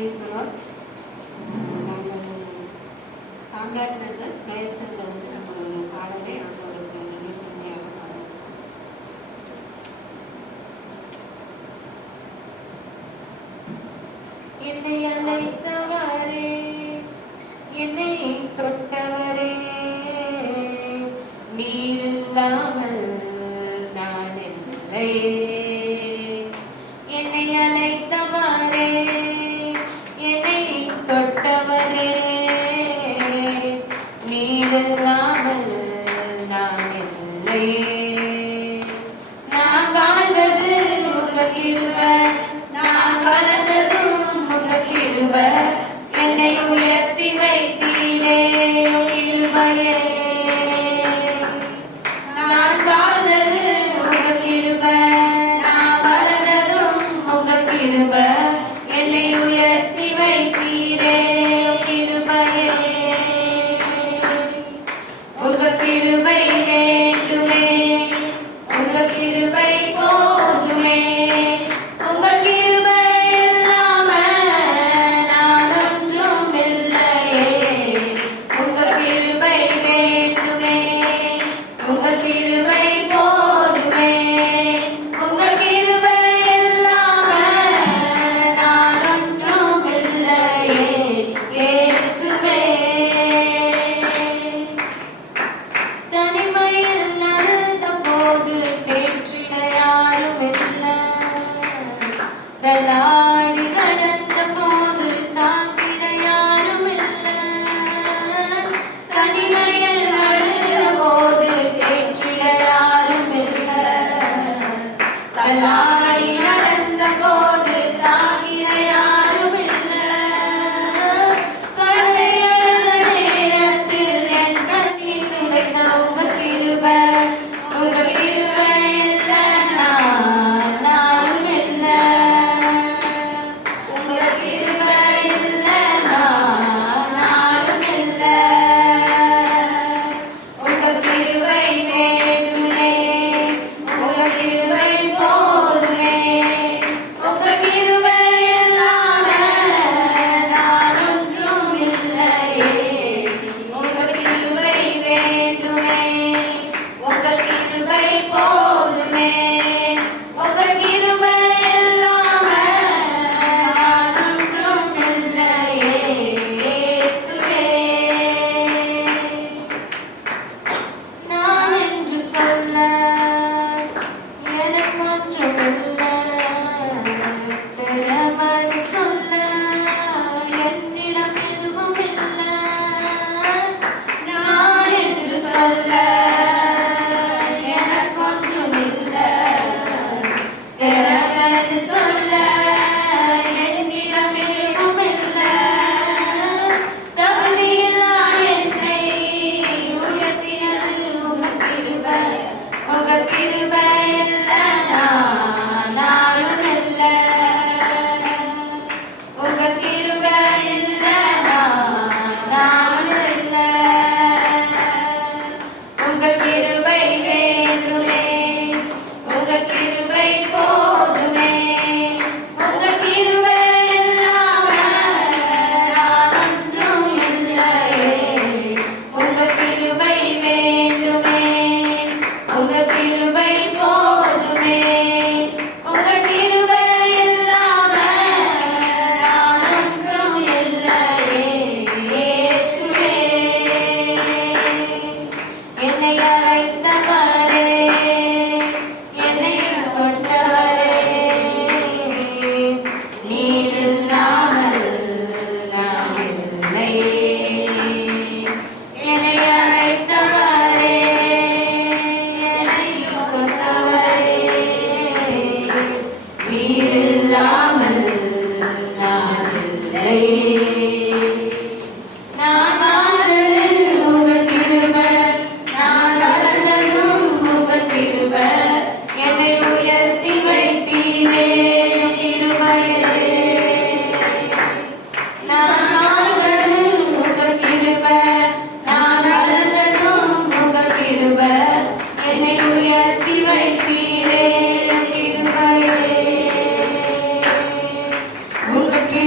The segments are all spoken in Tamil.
Praise the Lord. நாங்கள் காமராஜ் நகர் பிரேயர்ஸில் இருந்து நாங்கள் ஒரு பாடலை ஆண்டவருக்கு நன்றி சொல்லியாக பாட இருக்கோம். என்னை அழைத்தவரே, என்னை தொட்டவரே, நீர் இல்லாமல் நான் இல்லை. என்னை அழைத்தவரே, என்னை தொட்டவரே, நீர் இல்லாமல் நான் இல்லை. நான் வாழ்வது உங்கள் கிருபை, நான் வளர்ந்ததும் உங்கள் கிருபை, என்னை உயர்த்தி வைத்தீரே கிருபையே. நான் வாழ்ந்தது உங்கள் கிருபை, நான் வளர்ந்ததும் உங்கள் கிருபை, என்னை உயர்த்தி வைத்தீரே கிருபையே. உங்கள் கிருபை வேண்டுமே, உங்கள் கிருபை போதுமே, உங்கள் கிருபை இல்லாம நான் ஒன்றும் இல்லையே. உங்கள் கிருபை வேண்டுமே, உங்கள் கிருபை போதுமே, உங்கள் கிருபை இல்லாம நான் ஒன்றும் இல்லையே. இயேசுவே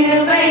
கிருபை